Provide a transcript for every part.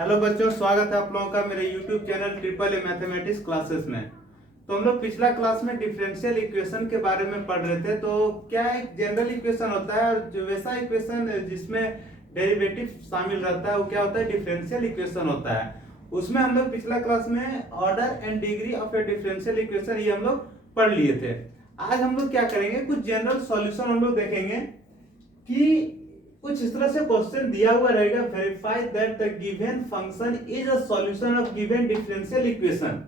Hello बच्चों, स्वागत है आप लोगों का मेरे YouTube channel triple A mathematics classes में। तो हम लोग पिछला क्लास में डिफरेंशियल इक्वेशन के बारे में पढ़ रहे थे। तो क्या एक जनरल इक्वेशन होता है और जो वैसा इक्वेशन जिसमें डेरिवेटिव शामिल रहता है वो क्या होता है, डिफरेंशियल इक्वेशन होता है। उसमें हम लोग पिछला क्लास में order and degree of A differential equation ये हम लोग पढ़ लिए थे। आज हम लोग क्या करेंगे, कुछ जनरल सॉल्यूशन हम लोग देखेंगे कि कुछ इस तरह से क्वेश्चन दिया हुआ रहेगा, verify that the given function is a solution of given differential equation.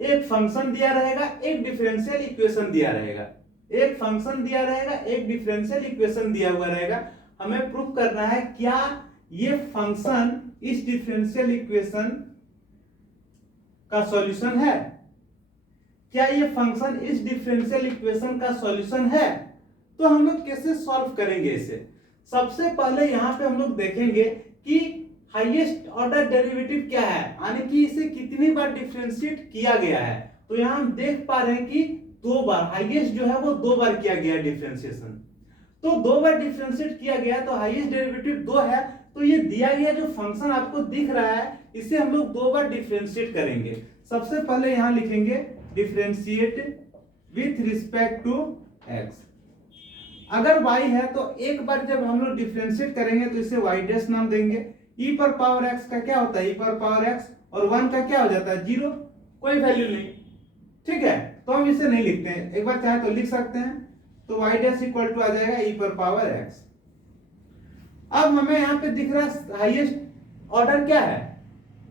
एक फंक्शन दिया रहेगा, एक डिफरेंशियल इक्वेशन दिया रहेगा, एक फंक्शन दिया रहेगा, एक डिफरेंशियल इक्वेशन दिया हुआ रहेगा। हमें प्रूफ करना है क्या ये फंक्शन इस डिफरेंशियल इक्वेशन का सॉल्यूशन है, क्या ये फंक्शन इस डिफरेंशियल इक्वेशन का सॉल्यूशन है। तो हम लोग कैसे सॉल्व करेंगे इसे। सबसे पहले यहाँ पे हम लोग देखेंगे कि हाईएस्ट ऑर्डर डेरिवेटिव क्या है, यानी कि इसे कितनी बार डिफरेंशिएट किया गया है। तो यहाँ हम देख पा रहे हैं कि दो बार, हाईएस्ट जो है वो दो बार किया गया डिफरेंशिएशन। तो दो बार डिफरेंशिएट किया गया तो हाईएस्ट डेरिवेटिव दो है। तो ये दिया गया जो फंक्शन आपको दिख रहा है इसे हम लोग दो बार डिफरेंशिएट करेंगे। सबसे पहले यहाँ लिखेंगे differentiate with respect to x. अगर y है तो एक बार जब हम लोग डिफरेंशिएट करेंगे तो इसे y डैश नाम देंगे। e पर पावर x का क्या होता है, e पर पावर x, और 1 का क्या हो जाता है, 0, कोई वैल्यू नहीं। ठीक है, तो हम इसे नहीं लिखते हैं, एक बार चाहे तो लिख सकते हैं। तो y डैश इक्वल टू आ जाएगा e पर पावर x। अब हमें यहाँ पे दिख रहा है हाईएस्ट ऑर्डर क्या है,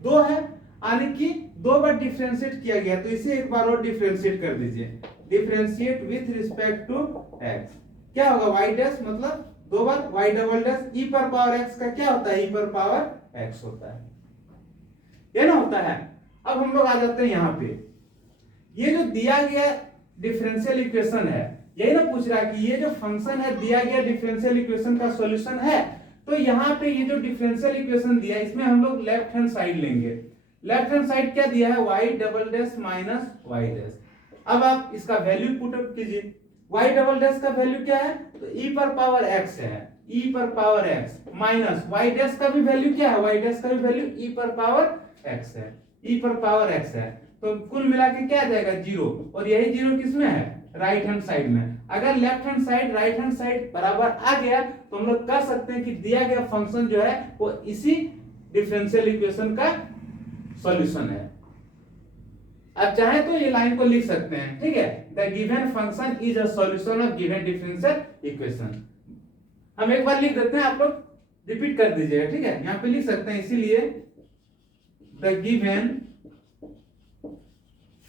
दो है, यानी कि दो बार डिफरेंशिएट किया गया। तो इसे एक बार और डिफरेंशिएट कर दीजिए, differentiate with respect to x। क्या होगा, y डैश मतलब दो बार y डबल डैश, e पर पावर x का क्या होता है, e पर पावर x होता है, ये ना होता है। अब हम लोग आ जाते हैं यहाँ पे, ये जो दिया गया डिफरेंशियल इक्वेशन है, यही ना पूछ रहा है कि ये जो फंक्शन है दिया गया डिफरेंशियल इक्वेशन का सॉल्यूशन है। तो यहाँ पे ये जो डिफरेंशियल इक्वेशन दिया है इसमें हम लोग लेफ्ट हैंड साइड लेंगे। लेफ्ट हैंड साइड क्या दिया है, y double dash minus y dash. अब आप इसका वैल्यू पुट अप कीजिए। y डबल डैश का वैल्यू क्या है, तो e पर पावर x है, e पर power x minus y dash का भी वैल्यू क्या है, y डैश का भी वैल्यू e पर पावर x है, e पर पावर x है। तो कुल मिला के क्या आ जाएगा, 0। और यही 0 किसमें है, राइट हैंड साइड में। अगर left hand side right hand side बराबर आ गया तो हम लोग कह सकते हैं कि दिया गया फंक्शन जो है वो इसी डिफरेंशियल इक्वेशन का सॉल्यूशन है। अब चाहे तो ये लाइन को लिख सकते हैं, ठीक है, the given function is a solution of given differential equation. हम एक बार लिख देते हैं, आप लोग रिपीट कर दीजिएगा, ठीक है। यहां पे लिख सकते हैं इसीलिए the given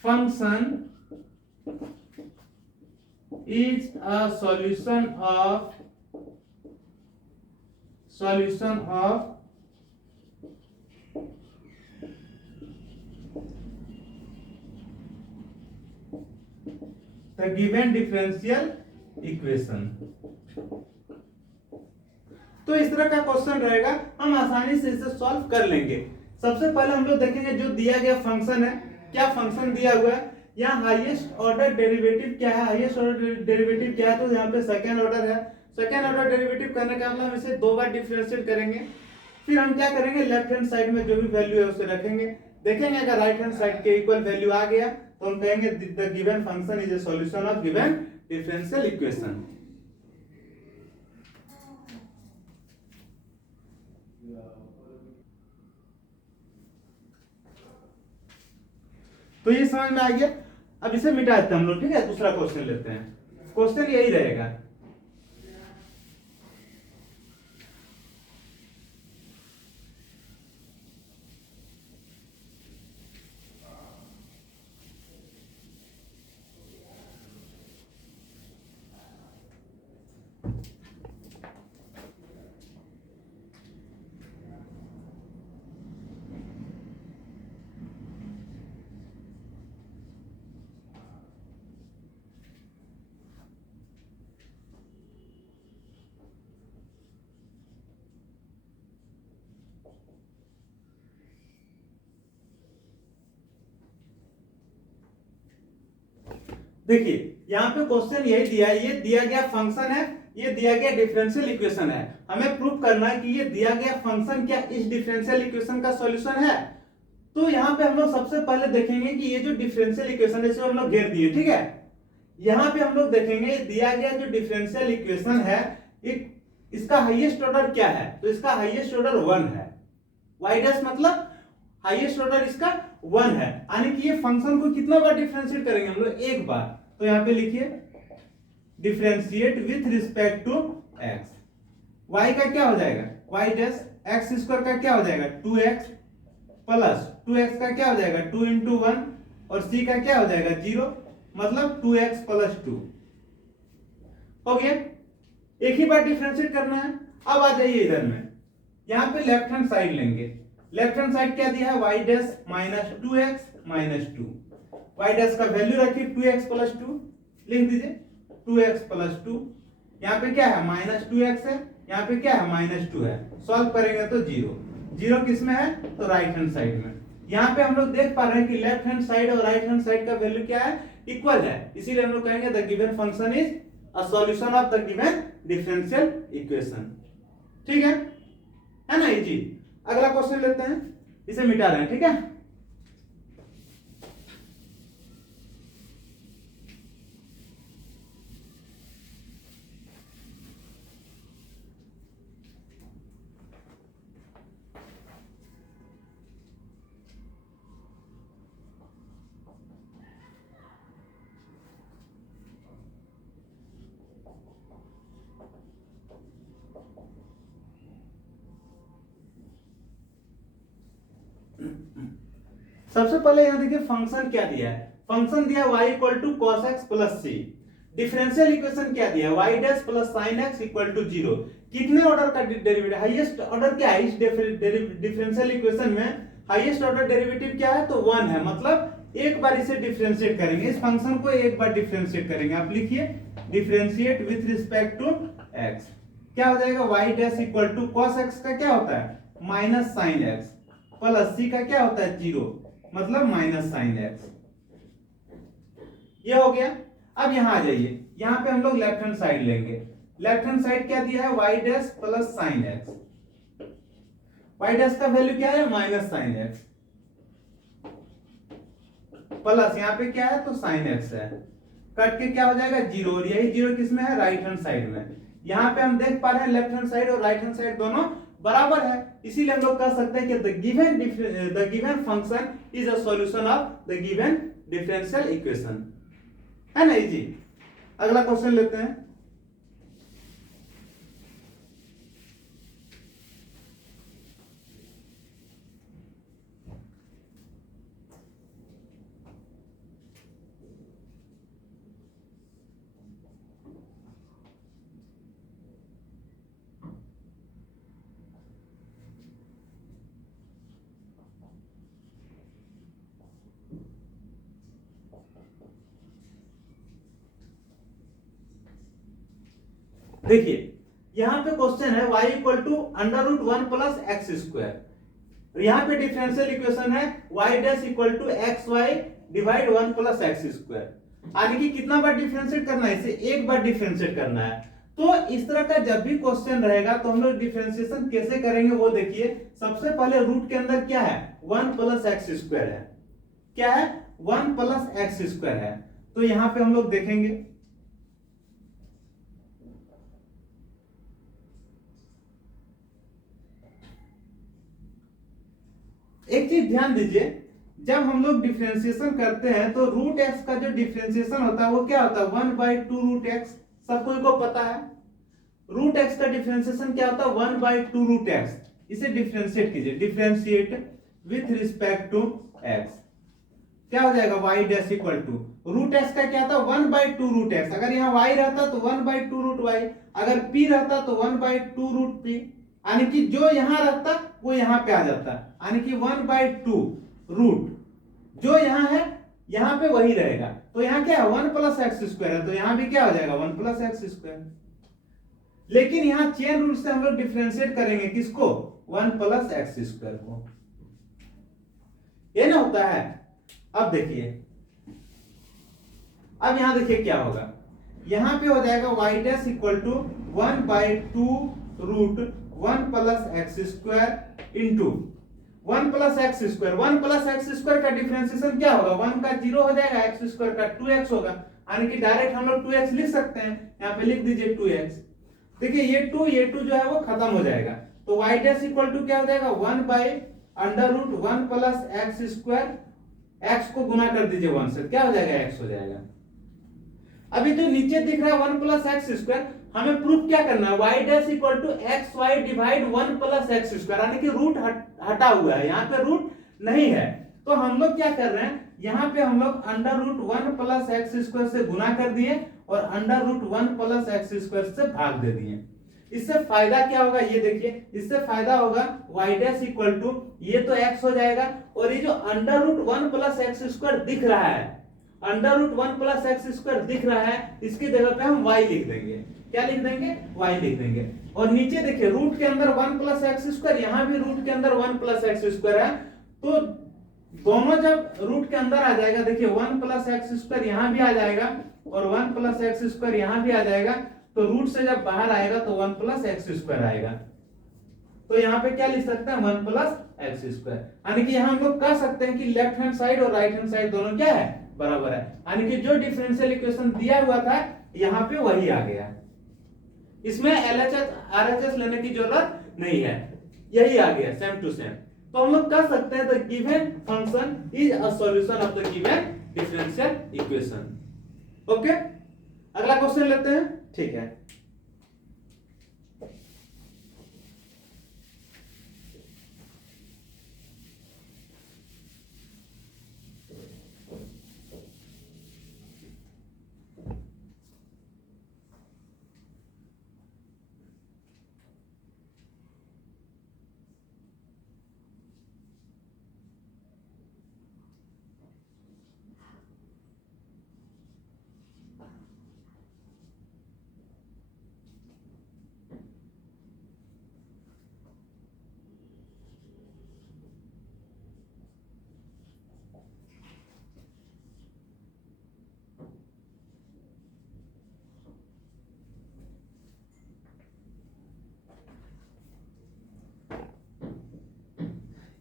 function is a solution of the given differential equation। तो इस तरह का क्वेश्चन रहेगा, हम आसानी से इसे सॉल्व कर लेंगे। सबसे पहले हम लोग देखेंगे जो दिया गया फंक्शन है, क्या फंक्शन दिया हुआ है। यहाँ हाईएस्ट ऑर्डर डेरिवेटिव क्या है, हाईएस्ट ऑर्डर डेरिवेटिव क्या है, तो यहाँ पे सेकंड ऑर्डर है। सेकंड ऑर्डर डेरिवेटिव करने का मतलब हम इसे दो बार डिफरेंशिएट करेंगे। फिर हम क्या करेंगे, लेफ्ट हैंड साइड में जो भी वैल्यू है उसे रखेंगे। देखेंगे अगर राइट हैंड साइड के इक्वल वैल्यू आ गया तो हम कहेंगे the given function is a solution of given differential equation. तो ये समझ में आ गया। अब इसे मिटा देते हैं हम लोग, ठीक है, दूसरा क्वेश्चन लेते हैं। क्वेश्चन यही रहेगा, देखिए यहाँ पे क्वेश्चन यही दिया है, ये दिया गया फंक्शन है, ये दिया गया डिफरेंशियल इक्वेशन है, हमें प्रूव करना है कि ये दिया गया फंक्शन क्या इस डिफरेंशियल इक्वेशन का सॉल्यूशन है। तो यहाँ पे हम लोग सबसे पहले देखेंगे कि ये जो डिफरेंशियल इक्वेशन है इसको हम लोग घेर दिए, ठीक है। यहाँ पे हम लोग देखेंगे दिया गया जो डिफरेंशियल इक्वेशन है इसका हाईएस्ट ऑर्डर क्या है, तो इसका हाईएस्ट ऑर्डर 1 है। y डैश मतलब हाईएस्ट ऑर्डर इसका 1 है, यानी कि ये फंक्शन को कितना बार डिफरेंशिएट करेंगे हम लोग, एक बार। तो यहाँ पे लिखिए differentiate with respect to x, y का क्या हो जाएगा y डैश, x स्क्वायर का क्या हो जाएगा 2x प्लस 2x का क्या हो जाएगा 2 इंटू 1 और c का क्या हो जाएगा 0, मतलब 2x प्लस 2 हो गया। एक ही बार डिफरेंशिएट करना है। अब आ जाइए इधर में, यहाँ पे लेफ्ट हैंड साइड लेंगे। लेफ्ट हैंड साइड क्या दिया है y dash minus 2x minus 2, y dash का वैल्यू रखिए 2x प्लस 2, लिख दीजिए 2x प्लस 2, यहाँ पे क्या है माइनस 2x है, यहाँ पे क्या है माइनस 2 है, सॉल्व करेंगे तो 0, 0 किस में है तो राइट हैंड साइड में। यहाँ पे हम लोग देख पा रहे हैं कि लेफ्ट हैंड साइड और राइट हैंड साइड का वैल्यू क्या है इक्वल है, इसीलिए हम लोग कहेंगे the given function is a solution of the given differential equation, ठीक है ना इजी। अगला क्वेश्चन लेते हैं, इसे मिटा रहे हैं, ठीक है। सबसे पहले यहां देखिए फंक्शन क्या दिया है, फंक्शन दिया y equal to cos x plus c। Differential equation क्या दिया है y dash plus sin x equal to 0। कितने ऑर्डर का डेरिवेटिव, हाईएस्ट ऑर्डर क्या है इस डिफरेंशियल इक्वेशन में, हाईएस्ट ऑर्डर डेरिवेटिव क्या है तो 1 है, मतलब एक बार इसे डिफरेंशिएट करेंगे, इस फंक्शन को एक बार डिफरेंशिएट करेंगे। आप लिखिए differentiate with respect to x, क्या हो जाएगा y dash equal to cos x का क्या होता है minus sin x plus c का क्या होता है 0, मतलब माइनस साइन एक्स, ये हो गया। अब यहां आ जाइए, यहां पे हम लोग लेफ्ट हैंड साइड लेंगे। लेफ्ट हैंड साइड क्या दिया है y dash plus sine x, y dash का वैल्यू क्या है माइनस साइन एक्स प्लस यहां पे क्या है तो साइन एक्स है, कट के क्या हो जाएगा 0, और यही 0 किस में है राइट हैंड साइड में। यहां पे हम देख पा रहे हैं लेफ्ट हैंड साइड और राइट हैंड साइड दोनों बराबर है, इसीलिए हम लोग कह सकते हैं कि the given function is a solution of the given differential equation, है ना इजी। अगला क्वेश्चन लेते हैं। देखिए यहां पे क्वेश्चन है y equal to under root 1 plus x square, यहाँ पे डिफरेंशियल इक्वेशन है y dash equal to x y divide 1 plus x square, यानी कि कितना बार डिफरेंशिएट करना है इसे, एक बार डिफरेंशिएट करना है। तो इस तरह का जब भी क्वेश्चन रहेगा तो हम लोग डिफरेंशिएशन कैसे करेंगे वो देखिए। सबसे पहले रूट के अंदर क्या है 1 प्लस एक्स स्क्वायर है, क्या है 1 प्लस एक्स स्क्वायर है, तो यहां पे हम लोग देखेंगे एक चीज ध्यान दीजिए, जब हम लोग डिफरेंशिएशन करते हैं तो रूट एक्स का जो डिफरेंशिएशन होता है वो क्या होता है 1/2 रूट एक्स, सब कोई को पता है। रूट एक्स का डिफरेंशिएशन क्या होता है 1/2 रूट एक्स, इसे डिफरेंशिएट कीजिए, differentiate with respect to x, क्या हो जाएगा y dash equal to root x का क्या था 1/2 रूट एक्स, अगर यहाँ y रहता तो 1/2 रूट y, अगर p रहता तो 1/2 रूट p, यानी कि जो यहां रहता वो यहां पे आ जाता, यानी कि 1/2 रूट जो यहां है यहां पे वही रहेगा, तो यहां क्या है 1 प्लस एक्स स्क्वायर है, तो यहां भी क्या हो जाएगा 1 प्लस एक्स स्क्वायर। लेकिन यहां चेन रूल से हम लोग डिफरेंशिएट करेंगे किसको 1 प्लस एक्स स्क्वायर को, ये ना होता है। अब देखिए, अब यहां देखिए क्या होगा, यहाँ पे हो जाएगा y dash equal to 1/2 root 1 plus x square into 1 plus x square. 1 plus x square का डिफरेंशिएशन क्या होगा, 1 का 0 हो जाएगा, एक्स स्क्वायर का 2x होगा, यानी कि डायरेक्ट हम लोग 2x लिख सकते हैं। यहाँ पे लिख दीजिए 2x। देखिए ये 2 जो है वो खत्म हो जाएगा, तो y डैश इक्वल टू क्या हो जाएगा 1/√1 प्लस एक्स स्क्वायर, x को गुना कर दीजिए 1 से, क्या हो जाएगा x हो जाएगा। अभी जो नीचे दिख रहा है 1 प्लस एक्स स्क्वायर, हमें प्रूफ क्या करना है, y dash equal to x y divide 1 plus x square, यानी कि रूट हटा हुआ है, यहाँ पे रूट नहीं है, तो हम लोग क्या कर रहे हैं, यहाँ पे हम लोग √1 प्लस एक्स स्क्वायर से गुना कर दिए और √1 प्लस एक्स स्क्वायर से भाग दे दिए। इससे फायदा क्या होगा, ये देखिए, इससे फायदा होगा y डैश इक्वल टू, ये तो x हो जाएगा, और ये जो √1 प्लस एक्स स्क्वायर दिख रहा है, √1 प्लस एक्स स्क्वायर दिख रहा है, इसकी जगह पे हम y लिख देंगे। क्या लिख देंगे, y लिख देंगे। और नीचे देखिए रूट के अंदर 1 प्लस एक्स स्क्वायर, यहाँ भी रूट के अंदर 1 प्लस एक्स स्क्वायर है, तो दोनों जब रूट के अंदर आ जाएगा, देखिए 1 प्लस एक्स स्क्वायर यहाँ भी आ जाएगा और 1 प्लस एक्स स्क्वायर यहाँ भी आ जाएगा, तो रूट से जब बाहर आएगा तो 1 प्लस एक्स स्क्वायर आएगा, तो यहाँ पे क्या लिख सकते हैं 1 प्लस एक्स स्क्वायर, यानी कि यहाँ हम लोग कह सकते हैं कि लेफ्ट हैंड साइड और राइट हैंड साइड दोनों क्या है, बराबर है, यानी कि जो डिफरेंशियल इक्वेशन दिया हुआ था यहाँ पे वही आ गया, इसमें एलएचएस आरएचएस लेने की जरूरत नहीं है, यही आ गया सेम टू सेम। तो हम लोग कह सकते हैं the given function is a solution of the given differential equation. Okay, अगला क्वेश्चन लेते हैं, ठीक है।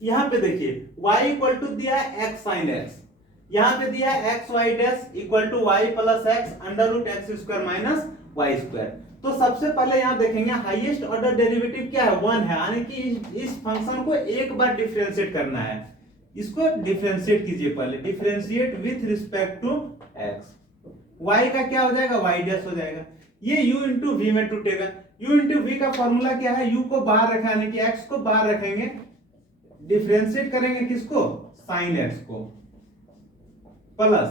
यहां पे देखिए y इक्वल टू दिया है x sin x, यहां पे दिया है x y dash equal to y plus x under root x square minus y square. तो सबसे पहले यहां देखेंगे हाईएस्ट ऑर्डर डेरिवेटिव क्या है, 1 है, यानी कि इस फंक्शन को एक बार डिफरेंशिएट करना है, इसको डिफरेंशिएट कीजिए पहले, differentiate with respect to x, y का क्या हो जाएगा y डैश हो जाएगा, ये u इंटू वी में टूटेगा, u इंटू वी का फॉर्मूला क्या है, u को बाहर रखा यानी कि x को बाहर रखेंगे, डिफरेंशिएट करेंगे किसको, साइन x को, प्लस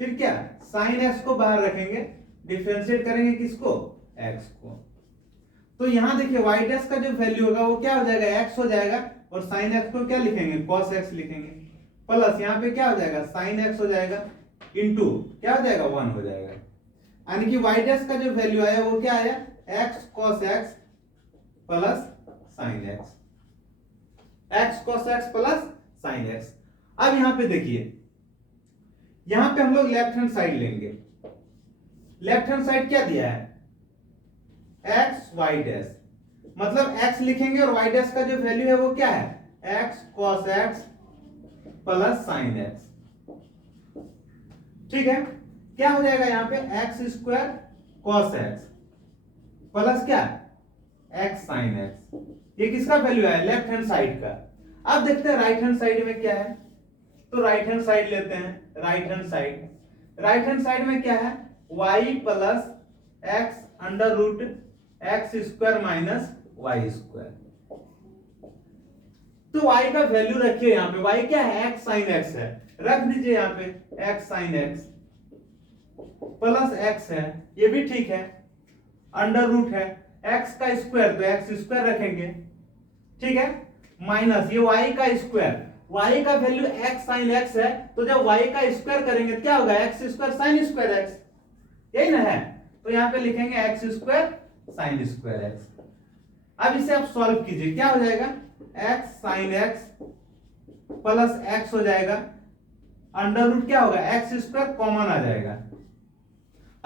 फिर क्या साइन x को बाहर रखेंगे, डिफरेंशिएट करेंगे किसको, x को। तो यहां देखिए y डैश का जो वैल्यू होगा वो क्या हो जाएगा, x हो जाएगा, और साइन x को क्या लिखेंगे, cos x लिखेंगे, प्लस यहां पे क्या हो जाएगा साइन x हो जाएगा, इंटू क्या हो जाएगा 1 हो जाएगा, यानी कि y डैश का जो वैल्यू आया वो क्या आया, x cos x plus sign x, x cos x plus sign x। अब यहां पे देखिए, यहां पे हम लोग लेफ्ट हैंड साइड लेंगे, लेफ्ट हैंड साइड क्या दिया है, x y डैश, मतलब x लिखेंगे और y डैश का जो वैल्यू है वो क्या है, x cos x plus sign x, ठीक है। क्या हो जाएगा यहाँ पे x square cos x plus क्या x sin x, ये किसका वैल्यू है, लेफ्ट हैंड साइड का। अब देखते हैं राइट हैंड साइड में क्या है, तो राइट हैंड साइड लेते हैं, right hand side, right hand side में क्या है, y plus x under root x square minus y square. तो y का वैल्यू रखिए यहाँ पे, y क्या है, x sin x है, रख दीजिए यहाँ पे x sin x plus x है, ये भी ठीक है, अंडर रूट है x का स्क्वायर तो x स्क्वायर रखेंगे, ठीक है, माइनस ये y का स्क्वायर, y का वैल्यू x sin x है, तो जब y का स्क्वायर करेंगे तो क्या होगा, x square sin square x, यही ना है, तो यहाँ पे लिखेंगे x square sin square x। अब इसे आप सॉल्व कीजिए, क्या हो जाएगा, x sin x plus x हो जाएगा, अंडर रूट क्या होगा, x स्क्वायर कॉमन आ जाएगा।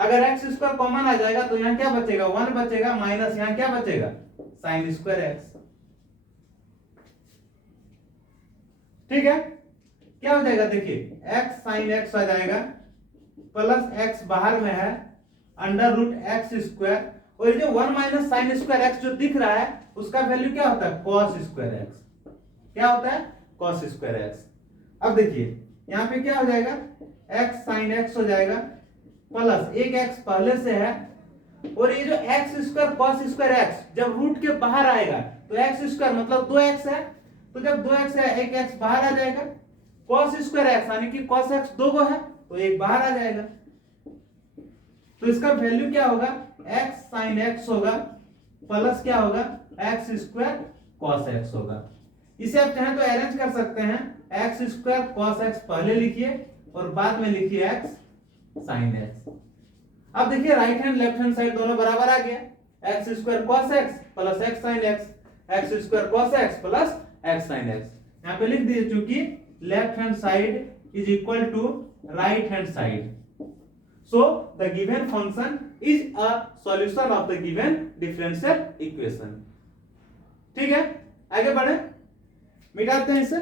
अगर एक्स स्क्वायर कॉमन आ जाएगा तो यहाँ क्या बचेगा, 1 बचेगा, माइनस यहाँ क्या बचेगा, साइन स्क्वायर एक्स। ठीक है, क्या हो जाएगा देखिए, एक्स साइन एक्स आ जाएगा, प्लस एक्स बाहर में है, अंडर रूट एक्स स्क्वायर, और ये जो 1 माइनस साइन स्क्वायर एक्स जो दिख रहा है उसका वैल्यू क्या होता है, कॉस स्क्वायर एक्स। क्या होता है, कॉस स्क्वायर एक्स। अब देखिए यहाँ पे क्या हो जाएगा, एक्स साइन एक्स हो जाएगा, प्लस एक एक्स पहले से है, और ये जो x square cos square x जब रूट के बाहर आएगा तो एक्स स्क्वायर मतलब 2x है, तो जब 2x है एक एक्स बाहर आ जाएगा, कॉस स्क्वायर एक्स यानी कि कॉस एक्स 2 है तो एक बाहर आ जाएगा, तो इसका वैल्यू क्या होगा, x साइन x होगा, प्लस क्या होगा, एक्स स्क्वायर कॉस एक्स होगा। इसे आप चाहें तो अरेंज कर सकते हैं, एक्स स्क्वायर कॉस एक्स पहले लिखिए और बाद में लिखिए एक्स साइन एक्स। अब देखिए right hand left hand side दोनों बराबर आ गया, x square cos x plus x sine x, x square cos x plus x sine x. यहाँ पे लिख दीजिए चूंकि left hand side is equal to right hand side, so the given function is a solution of the given differential equation। ठीक है, आगे बढ़े, मिटाते हैं इसे।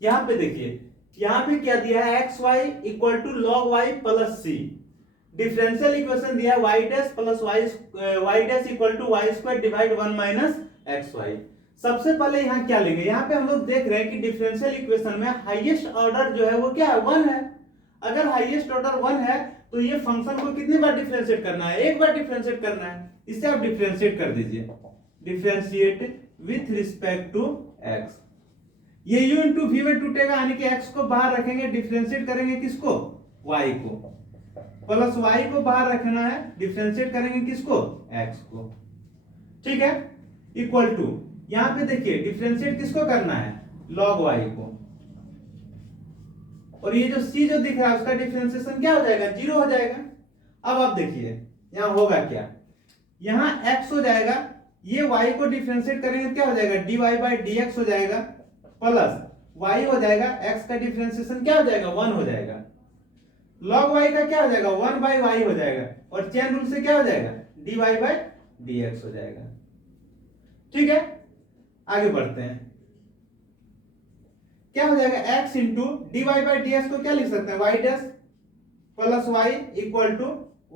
यहां पे देखिए, यहां पे क्या दिया है, x y equal to log y plus c, differential equation दिया है y dash plus y dash equal to y square divide 1 minus x y. सबसे पहले यहाँ क्या लेंगे, यहाँ पे हम लोग देख रहे हैं कि डिफरेंशियल इक्वेशन में हाईएस्ट ऑर्डर जो है वो क्या है, 1 है। अगर हाईएस्ट ऑर्डर 1 है तो ये फंक्शन को कितनी बार डिफरेंशिएट करना है, एक बार डिफरेंशिएट करना है, इससे आप डिफरेंशिएट कर दीजिए, differentiate with respect to x. ये u इंटू वी में टूटेगा यानी कि x को बाहर रखेंगे, डिफरेंशिएट करेंगे किसको, y को, प्लस y को बाहर रखना है, डिफरेंशिएट करेंगे किसको, x को। ठीक है, इक्वल टू यहां पे देखिए डिफरेंशिएट किसको करना है, log y को, और ये जो c जो दिख रहा है उसका डिफरेंशिएशन क्या हो जाएगा, 0 हो जाएगा। अब आप देखिए यहां होगा क्या, यहां x हो जाएगा, ये y को डिफरेंशिएट करेंगे क्या हो जाएगा, dy बाई dx हो जाएगा, प्लस y हो जाएगा, x का डिफरेंशिएशन क्या हो जाएगा, 1 हो जाएगा, log y का क्या हो जाएगा, 1 बाई y हो जाएगा, और चेन रूल से क्या हो जाएगा, dy बाई dx हो जाएगा। ठीक है, आगे बढ़ते हैं, क्या हो जाएगा, x into dy by dx को क्या लिख सकते हैं, y dash plus y equal to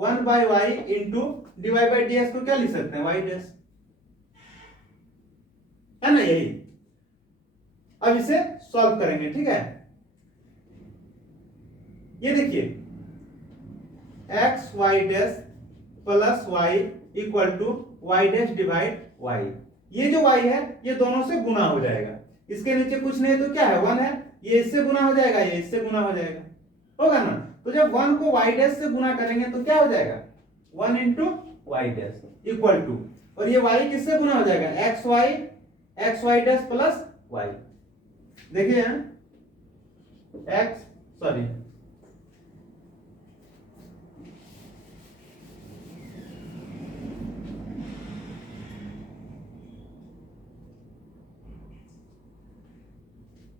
1 by y into dy by dx को क्या लिख सकते हैं, y डैश, है ना यही। अब इसे सॉल्व करेंगे, ठीक है, ये देखिए x y dash plus y equal to y dash divide y, ये जो y है ये दोनों से गुना हो जाएगा, इसके नीचे कुछ नहीं तो क्या है, 1 है, ये इससे गुना हो जाएगा, ये इससे गुना हो जाएगा, होगा ना। तो जब 1 को y डैश से गुना करेंगे तो क्या हो जाएगा, 1 into y dash equal to, और ये y किससे गुना हो जाएगा, x y dash plus y. देखिए यहां x सॉरी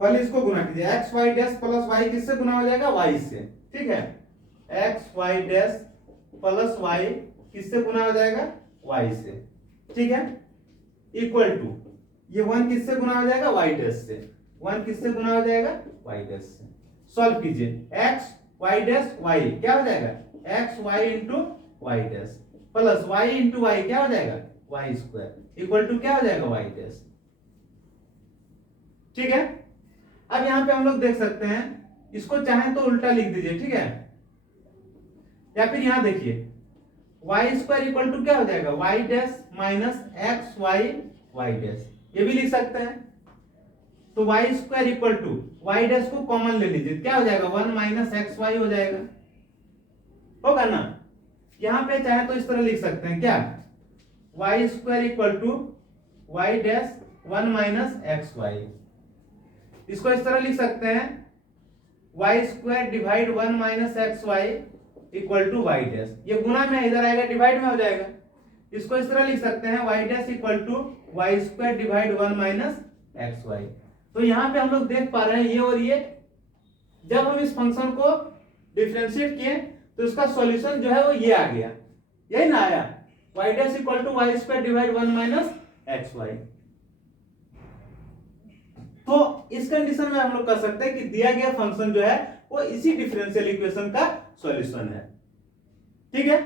पहले इसको गुना कीजिए, x y dash plus y किससे गुना हो जाएगा, y से। ठीक है, x y dash plus y किससे गुना हो जाएगा, y से। ठीक है, इक्वल टू ये 1 किससे गुना हो जाएगा, y डैश से, 1 किससे गुना हो जाएगा, y डैश से। सॉल्व कीजिए, एक्स वाई डैश वाई क्या हो जाएगा, x y into y dash plus y into y क्या हो जाएगा, वाई स्क्वायर इक्वल टू क्या हो जाएगा, वाई डैश। ठीक है, अब यहां पे हम लोग देख सकते हैं इसको चाहें तो उल्टा लिख दीजिए, ठीक है। या फिर यहां देखिए वाई स्क्वायर इक्वल टू क्या हो जाएगा, y dash minus x y y dash, ये भी लिख सकते हैं। तो y square equal to y dash को कॉमन ले लीजिए, क्या हो जाएगा, 1 माइनस एक्स वाई हो जाएगा, होगा ना। यहां पे चाहे तो इस तरह लिख सकते हैं क्या, y square equal to y dash 1 minus x y, इसको इस तरह लिख सकते हैं y square divide 1 minus x y equal to y dash, ये गुना में इधर आएगा डिवाइड में हो जाएगा। इसको इस तरह लिख सकते हैं y dash equal to y square divide 1 minus x y. तो यहां पे हम लोग देख पा रहे हैं ये और ये, जब हम इस फंक्शन को डिफरेंशिएट किए तो इसका सॉल्यूशन जो है वो ये आ गया, यही ना आया, y dash equal to y square divide 1 minus x y. तो इस कंडीशन में हम लोग कह सकते हैं कि दिया गया फंक्शन जो है वो इसी डिफरेंशियल इक्वेशन का सॉल्यूशन है, ठीक है,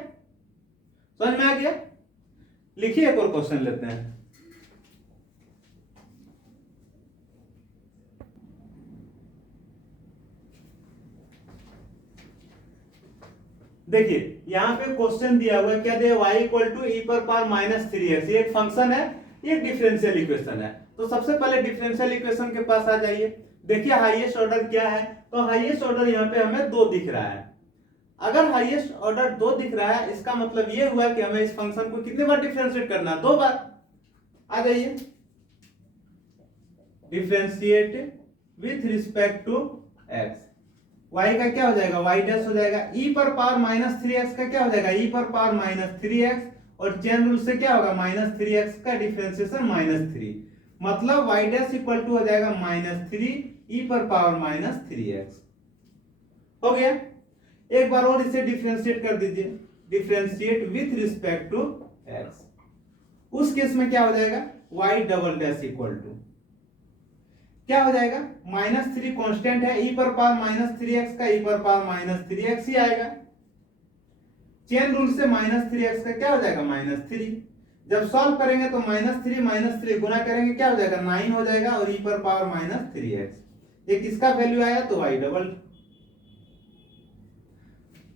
समझ में आ गया। लिखिए एक और क्वेश्चन लेते हैं। देखिए यहां पे क्वेश्चन दिया हुआ है, क्या दिया, y इक्वल टू e पर पावर माइनस 3x, ये एक फंक्शन है, ये डिफरेंशियल इक्वेशन है। तो सबसे पहले डिफरेंशियल इक्वेशन के पास आ जाइए। देखिए हाईएस्ट ऑर्डर क्या है, तो हाईएस्ट ऑर्डर यहाँ पे हमें 2 दिख रहा है। अगर हाईएस्ट ऑर्डर 2 दिख रहा है, इसका मतलब ये हुआ कि हमें इस फंक्शन को कितने बार डिफरेंशिएट करना है, 2 बार। आ जाइए, differentiate with respect to x, y का क्या हो जाएगा, y डैश हो जाएगा, e पर पावर माइनस 3x का क्या हो जाएगा, e पर पावर माइनस 3x, और चेन रूल से क्या होगा, माइनस 3x का डिफरेंशिएशन माइनस 3, मतलब y डैश इक्वल टू हो जाएगा माइनस 3 e पर पावर माइनस 3x। हो गया। एक बार और इसे डिफरेंशिएट कर दीजिए, differentiate with respect to x, उस केस में क्या हो जाएगा, y double dash equal to क्या हो जाएगा, माइनस 3 कॉन्स्टेंट है, e पर पावर माइनस 3x का e पर पावर माइनस 3x ही आएगा। चेन रूल से माइनस 3x का क्या हो जाएगा, माइनस 3, जब सॉल्व करेंगे तो माइनस 3 गुना करेंगे क्या हो जाएगा, 9 हो जाएगा, और e पर पावर माइनस 3x, ये किसका वैल्यू आया, तो y डबल।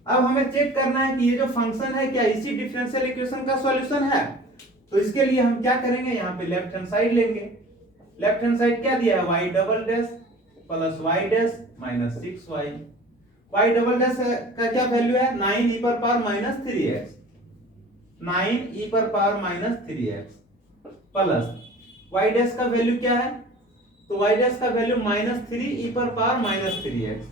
अब हमें चेक करना है कि ये जो फंक्शन है क्या इसी डिफरेंशियल इक्वेशन का सॉल्यूशन है। तो इसके लिए हम क्या करेंगे, यहाँ पे लेफ्ट हैंड साइड लेंगे। लेफ्ट हैंड साइड क्या दिया है, y double dash plus y dash minus 6y, y double dash का क्या वैल्यू है, 9 e पर पावर माइनस 3x, 9 e पर power minus 3x plus y dash का वैल्यू क्या है, तो y डैश का वैल्यू माइनस 3 e पर power minus 3x,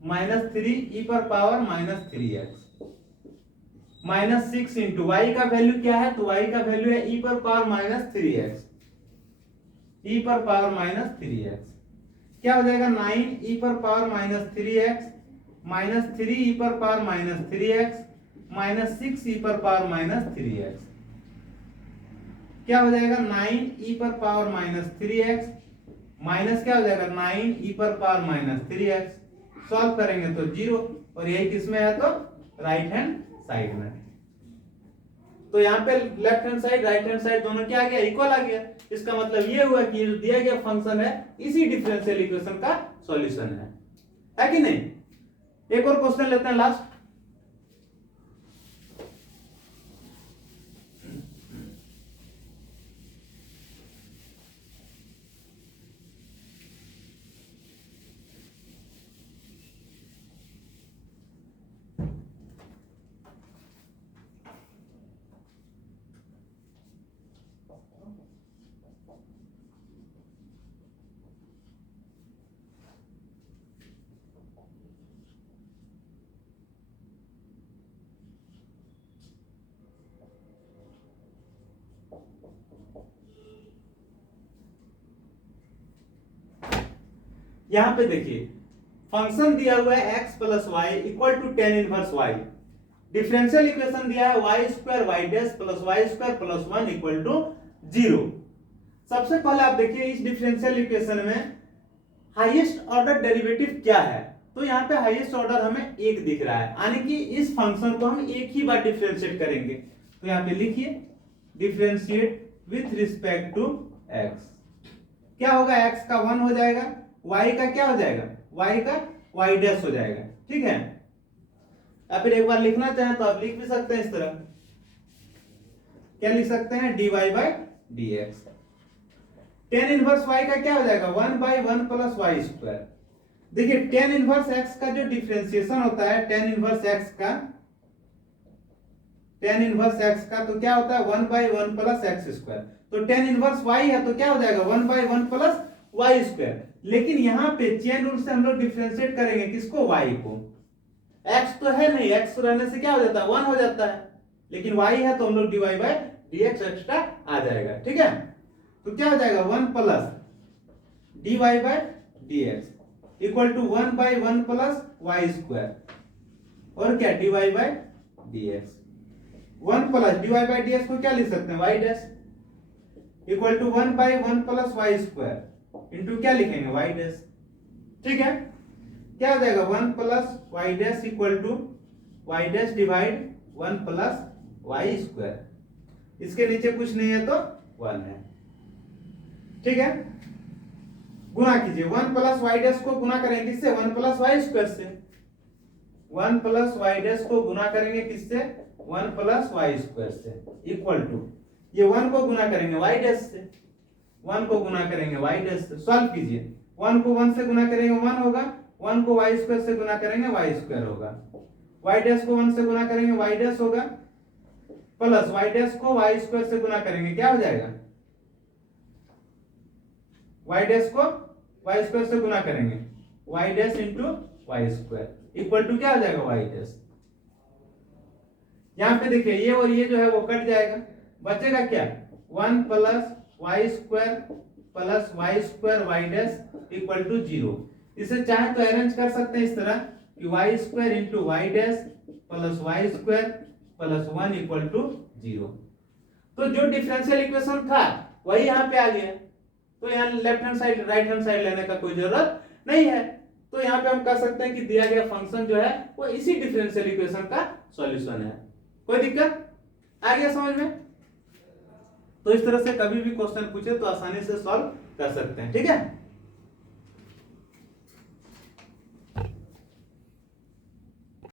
minus 3 e पर power minus 3x minus 6 into Y का वैल्यू क्या है, तो y का वैल्यू है e पर पावर माइनस 3x, e पर पावर माइनस 3x, क्या हो जाएगा, 9 e पर power minus 3x minus 3 e पर power minus 3x minus 6 e पर पावर माइनस 3x, क्या हो जाएगा, 9 e पर पावर माइनस 3x माइनस क्या हो जाएगा, 9 e पर पावर माइनस 3x, सॉल्व करेंगे तो 0, और यही किसमें है, तो राइट हैंड साइड में। तो यहाँ पे left hand side right hand side दोनों क्या आ गया, इक्वल आ गया। इसका मतलब ये हुआ कि ये जो दिया गया फंक्शन है इसी डिफरेंशियल इक्वेशन का सॉल्यूशन है कि नहीं। एक और क्वेश्चन लेते हैं लास्ट। यहां पे देखिए फंक्शन दिया हुआ है x plus y equal to tan inverse y, differential equation दिया है y square y dash plus y square plus 1 equal to 0। सबसे पहले आप देखिए इस डिफरेंशियल इक्वेशन में हाईएस्ट ऑर्डर डेरिवेटिव क्या है, तो यहाँ पे हाईएस्ट ऑर्डर हमें 1 दिख रहा है, यानी कि इस फंक्शन को हम एक ही बार डिफरेंशिएट करेंगे। तो यहाँ पे लिखिए differentiate with respect to x, क्या होगा, x का 1 हो जाएगा, y का क्या हो जाएगा, y का y डैश हो जाएगा। ठीक है, या फिर एक बार लिखना चाहें तो आप लिख भी सकते हैं इस तरह, क्या लिख सकते हैं, dy by D x. Ten inverse y का क्या हो जाएगा, 1/1 प्लस वाई स्क्वायर। देखिए टेन इनवर्स x का जो डिफरेंशिएशन होता है, टेन इनवर्स x का तो क्या होता है, 1/1 प्लस एक्स स्क्वायर। तो टेन इनवर्स y है तो क्या हो जाएगा, 1/1 प्लस वाई स्क्वायर। लेकिन यहाँ पे चेन रूल से हम लोग डिफरेंशिएट करेंगे किसको, y को। x तो है नहीं, x रहने से क्या हो जाता है, 1 हो जाता है, लेकिन y है तो हम लोग dy बाई dx एक्स्ट्रा आ जाएगा। ठीक है, तो क्या हो जाएगा, 1 plus dy by dx equal to 1/1 plus y square, और क्या, dy by dx। 1 plus dy by dx को क्या लिख सकते हैं, y dash equal to 1/1 plus y square into क्या लिखेंगे, y डैश। ठीक है, क्या हो जाएगा, 1 plus y dash equal to y dash divide 1 plus y square. इसके नीचे कुछ नहीं है तो 1 है। ठीक है, गुणा कीजिए, 1 प्लस वाई डैश को गुणा करेंगे किससे, 1 प्लस वाई स्क्वायर से। 1 प्लस वाई डैश को गुणा करेंगे किससे, 1 प्लस वाई स्क्वायर से, इक्वल टू ये 1 को गुणा करेंगे वाई डैश से, 1 को गुणा करेंगे वाई डैश से। सॉल्व कीजिए, 1 को 1 से गुणा करेंगे 1 होगा, 1 को वाई स्क्वायर से गुणा करेंगे वाई स्क्वायर होगा, वाई डैश को 1 से गुणा करेंगे वाई डैश होगा, प्लस वाई डैश को वाई स्क्वायर से गुणा करेंगे क्या हो जाएगा, वाई डैश को वाई स्क्वायर से गुणा करेंगे y dash into y square equal to क्या हो जाएगा, वाई डैश। यहां पे देखिए ये और ये जो है वो कट जाएगा, बचेगा क्या, 1 plus y square plus y square y dash equal to 0। इसे चाहे तो अरेंज कर सकते हैं इस तरह कि y square into y dash plus y square plus 1 equal to 0। तो जो डिफरेंशियल इक्वेशन था वही यहाँ पे आ गया, तो यहाँ left hand side right hand side लेने का कोई जरूरत नहीं है। तो यहाँ पे हम कह सकते हैं कि दिया गया फंक्शन जो है वो इसी डिफरेंशियल इक्वेशन का सॉल्यूशन है। कोई दिक्कत आ गया समझ में? तो इस तरह से कभी भी क्वेश्चन पूछे तो आसानी से सॉल्व कर सकते हैं। ठीक है।